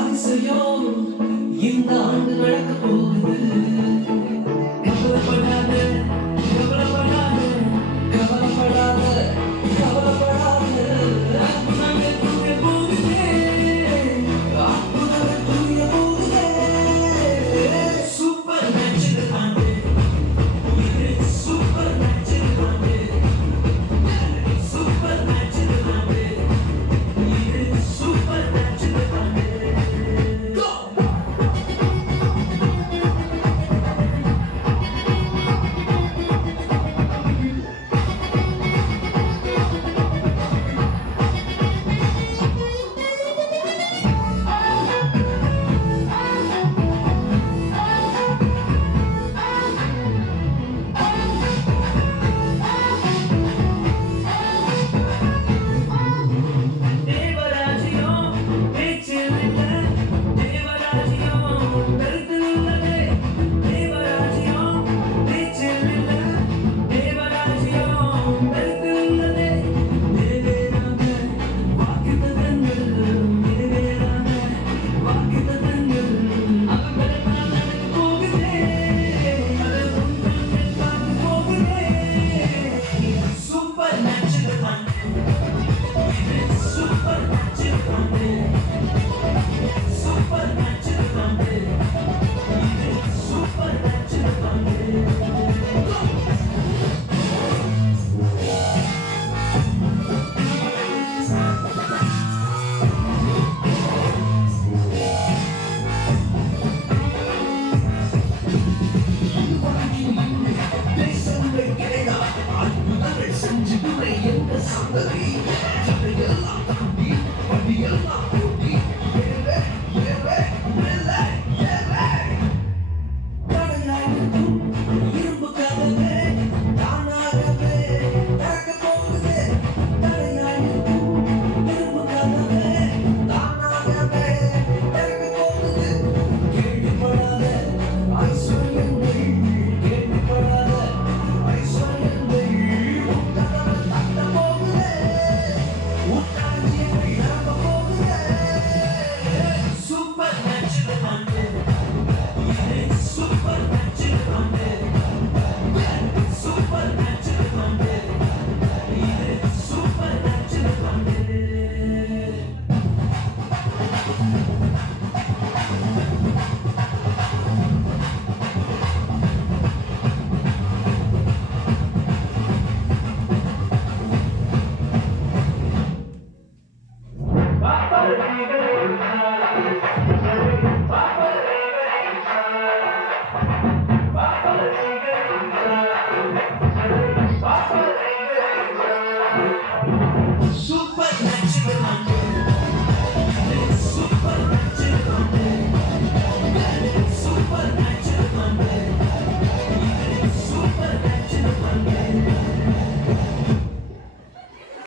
அதிசயம் இந்த ஆண்டு நடக்க போகுது. கவலைப்படாத, கவலைப்படாத, கவலைப்படாத, கவலைப்படாத. அற்புதமே புரிய போகுதே, அற்புதமே புரிய போகுதே. சூப்பர் நேச்சுரல் ஆண்டு, இது சூப்பர் நேச்சுரல் ஆண்டு, சூப்பர் நேச்சுரல் ஆண்டு, இது சூப்பர் நேச்சுரல் ஆண்டு. தேவராஜ்யம் பேச்சில் இல்ல, தேவராஜ்யம் கருத்தில் உள்ளதே. தேவராஜ்யம் பேச்சில் இல்ல, தேவராஜ்யம் கருத்தில் உள்ளதே. நிறைவேறாத வாக்குத்தத்தங்கள், நிறைவேறாத வாக்குத்தத்தங்கள் அவர்களால் நடக்க போகுதே. அது உங்கள் பார்க்க போகுதே. சூப்பர் நேச்சுரல் ஆண்டு, இது சூப்பர் நேச்சுரல் ஆண்டு, சூப்பர் நேச்சுரல் ஆண்டு, இது சூப்பர் நேச்சுரல் ஆண்டு. தேசங்கள் கிடையா அற்புதங்கள் செஞ்சுடுவே என்ற சந்ததி. தடையெல்லாம் தாண்டி படியெல்லாம் ஓடி ஏற ஏற மேல ஏற. தடையாயிருக்கும் இரும்பு கதவே தானாகவே திறக்க போகுது. தடையாயிருக்கும் இரும்பு கதவே தானாகவே திறக்க போகுது. கேள்விப்படாத ஐஸ்வர்யங்கள், கேள்விப்படாத ஐஸ்வர்யங்கள் உன் கதவை தட்ட போகுது. உன் ராஜ்யங்கள் நிரம்ப போகுது. சூப்பர் நேச்சுரல் ஆண்டு, இது சூப்பர் நேச்சுரல் ஆண்டு, சூப்பர் நேச்சுரல் ஆண்டு, இது சூப்பர் நேச்சுரல் ஆண்டு. Super